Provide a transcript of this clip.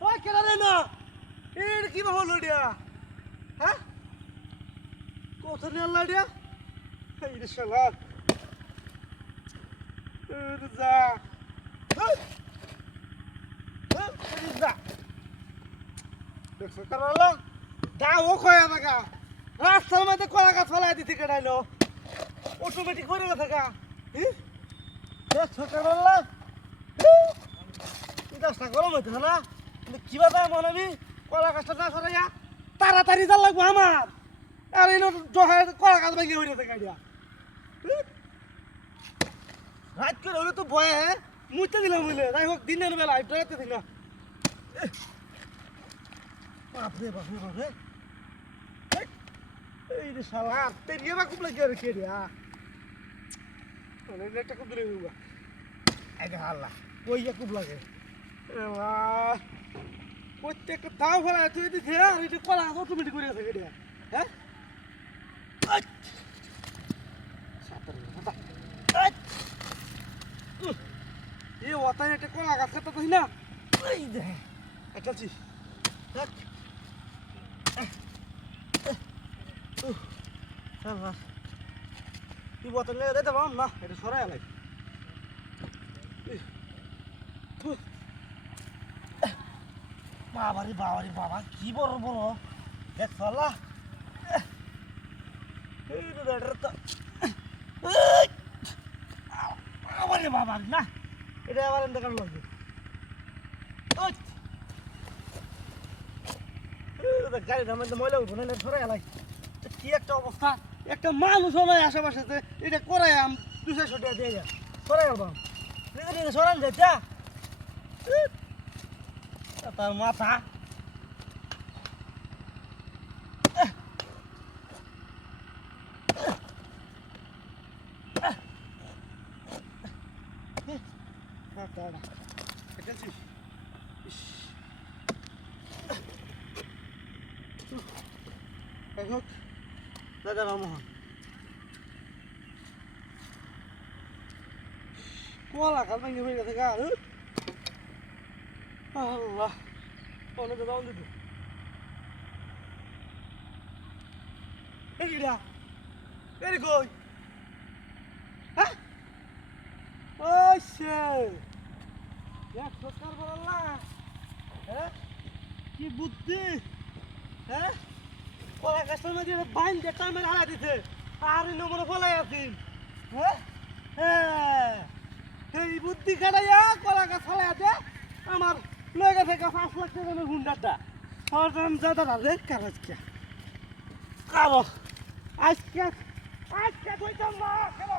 ওই কেনা রে না? এর কি হলো দিয়া হ্যাঁ? কত নিয়ে আল্লাহ দিয়া এই রে শালা। যা। দেখছ কারণ দাও কয়া থাকা রাস্তার মধ্যে কলা গাছ ফেলাই দিতে কেটাইলো অটোমেটিক করে থাকা দেখছ কারণ দশটা গরম হইতে না? কীভাবে এমন আমি কলা গাছটা না সরাইয়া তাড়াতাড়ি যা লাগবো আমার। আর এই জহায় কলা গাছ ভেঙে হইতে থাকে আইডিয়া। রাত করে হলে তো ভয়ে মুইতে দিলাম বুঝলে যাই হোক, দিনের বেলা আইটা রাতে দিল বাপরে বাপরে বাপরে। এই রে শালা তেরিয়ে বা খুব লাগে রেখে রে মানে একটা দূরে গেল এই হাল্লা কই খুব লাগে। প্রত্যেকটা তাও ফেলা, তুই দিছে আর এটা কলা অটোমেটিক করে থাকে রে হ্যাঁ? আচ্ছা। সাঁতার এই ওতায় একটা কলা গাছ কাটা তো না? এই দে একটা চি দেখ তুই বোতল নিয়ে দিতে না, এটা সরাই আলাই। বাবারে বাবারে, বাবা, কি বড় বড় দেখ আলাই কি একটা অবস্থা? একটা আশেপাশে এটা করাই আম দুশো টাকা দিয়ে যা সরাই সরান তার মাথা। দাদা রামমোহন। কলা কাল ভেঙে হয়ে গেছে গা আল্লাহ। অনেক অন দিত এই গিয়া এর কই হ্যাঁ ওই সে এক সরকার বললা হ্যাঁ? কি বুদ্ধি? হ্যাঁ? কলা গাছের মধ্যে বাইন দিয়ে টাইমের হারা দিতে আর ইনো মনে ফলাই আছিস হ্যাঁ? হ্যাঁ। এই বুদ্ধি খাটাইয়া কলা গাছ ফলাই আছে আমার লগে থেকে পাঁচ লাখ টাকা হুন্ডারটা সরকার যা দাদা রে কাগজ কে আজকে আজকে কইতাম না কেন